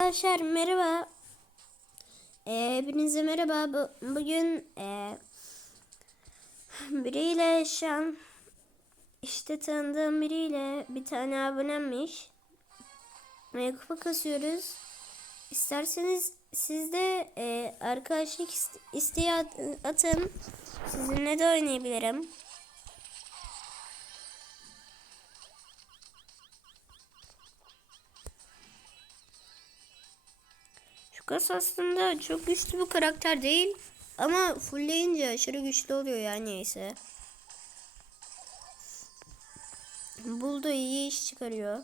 Arkadaşlar merhaba. Ee, hepinize merhaba. Bu, bugün e, biriyle an işte tanıdığım biriyle bir tane abonemmiş. E, kupa kasıyoruz. İsterseniz siz de e, arkadaşlık iste- isteği at- atın. Sizinle de oynayabilirim. Kas aslında çok güçlü bir karakter değil. Ama fullleyince aşırı güçlü oluyor yani neyse. Buldu iyi iş çıkarıyor.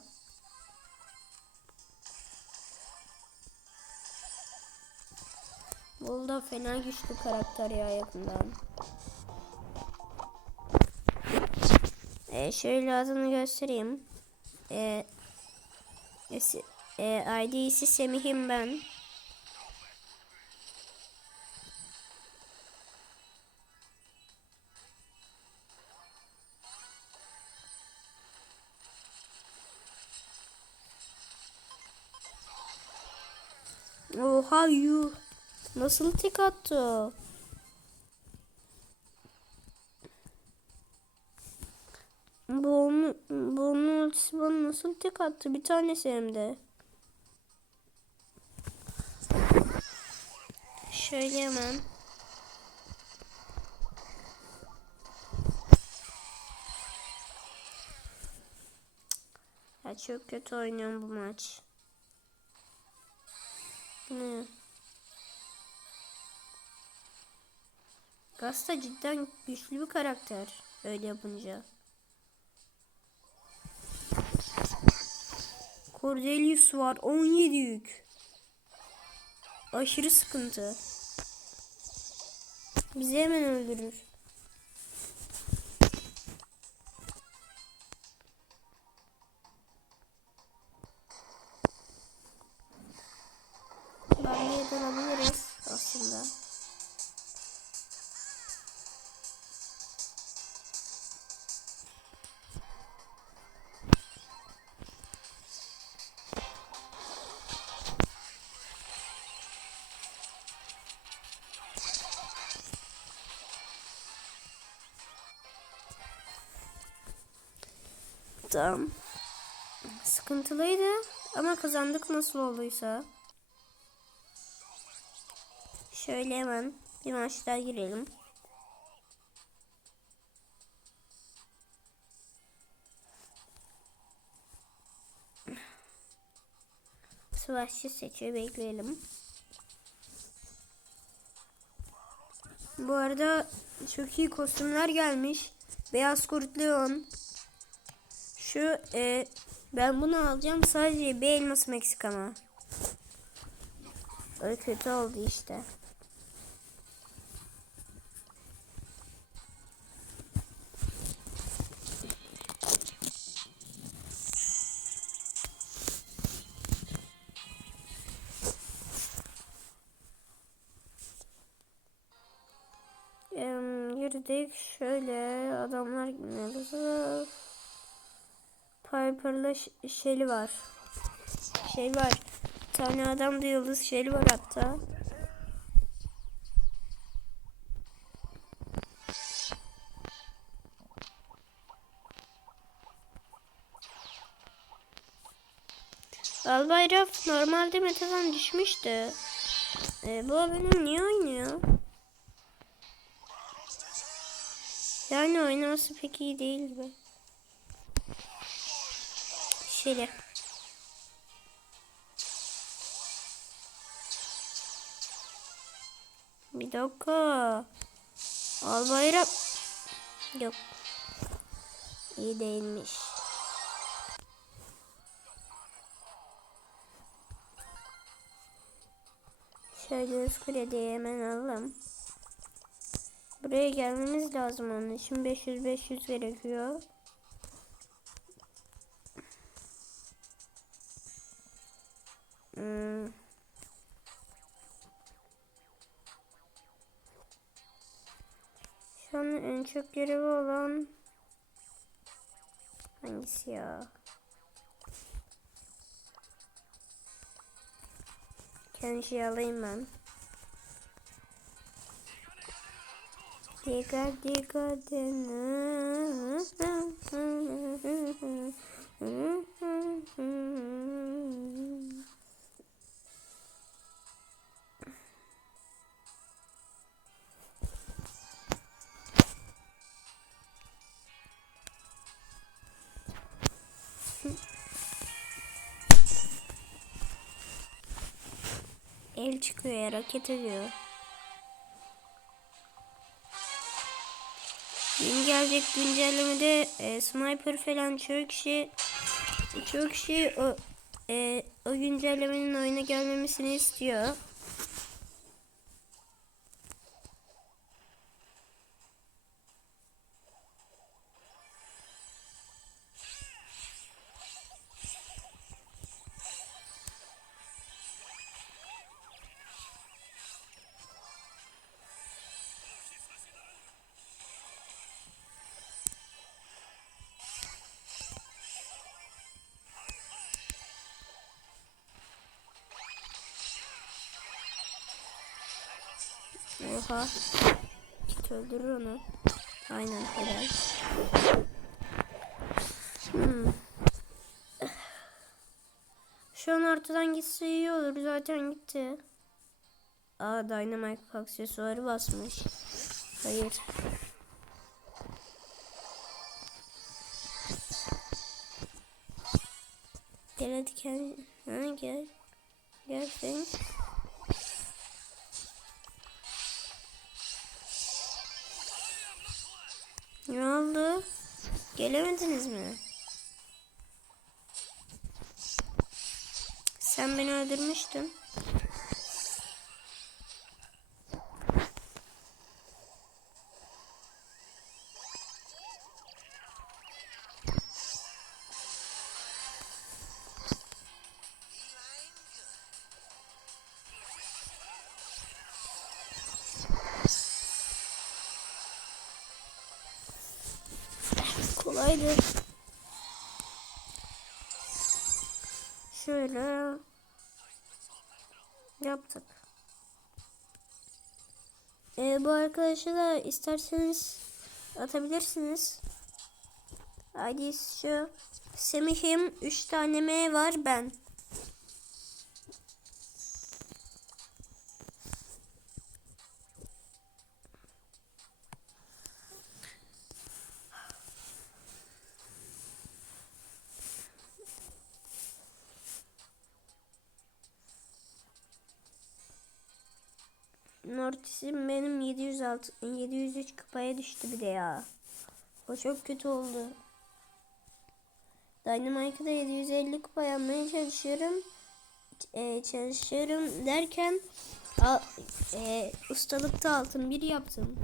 Bulda fena güçlü karakter ya yakından. Ee, şöyle adını göstereyim. Ee, esi- e, ID'si Semih'im ben. Yuh. Nasıl tek attı? Bu onun, bu onun ultisi bana nasıl tek attı? Bir tanesi hem de. Şöyle hemen. Ya çok kötü oynuyorum bu maç. Bu Gasta cidden güçlü bir karakter. Öyle yapınca. Cordelius var. 17 yük. Aşırı sıkıntı. Bizi hemen öldürür. Barley'e dalabiliriz aslında. Tamam. Sıkıntılıydı ama kazandık nasıl olduysa. Şöyle hemen bir maç daha girelim. Savaşçı seçiyor bekleyelim. Bu arada çok iyi kostümler gelmiş. Beyaz kurt Leon. Şu e, ben bunu alacağım sadece bir elmas Meksikama. Öyle kötü oldu işte. Girdik şöyle adamlar gidiyoruz. Piper'la Shelly var. Şey var. Bir tane adam da yıldız Shelly var hatta. Albayraf normalde metadan düşmüştü. E, bu benim niye oynuyor? Yani oynaması pek iyi değil mi? Şöyle. Bir dakika. Albayrak. Yok. İyi değilmiş. Şöyle üst krediyi hemen alalım. Buraya gelmemiz lazım onun için 500 500 gerekiyor. Hmm. Şu an en çok görevi olan hangisi ya? Kenji'yi alayım ben. Dikkat dikkat El çıkıyor ya hareket ediyor. Yeni gelecek güncellemede e, sniper falan çok kişi çok kişi o, e, o güncellemenin oyuna gelmemesini istiyor. Oha. Git öldürür onu. Aynen helal. Hmm. Şu an ortadan gitse iyi olur. Zaten gitti. Aa Dynamite aksesuarı basmış. Hayır. Gel hadi gel. Ha, gel. Gel sen. Ne oldu? Gelemediniz mi? Sen beni öldürmüştün. Kolaydı. Şöyle yaptık. Ee, bu arkadaşı da isterseniz atabilirsiniz. ID şu. Semih'im 3 tane M var ben. Mortis'im benim 706 703 kupaya düştü bir de ya. O çok kötü oldu. Dynamite'da 750 kupa yapmaya çalışıyorum. E, çalışıyorum derken a, e, ustalıkta altın bir yaptım.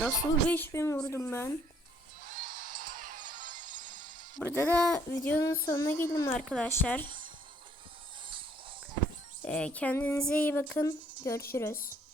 Nasıl 5000 vurdum ben? Burada da videonun sonuna geldim arkadaşlar. Ee, kendinize iyi bakın. Görüşürüz.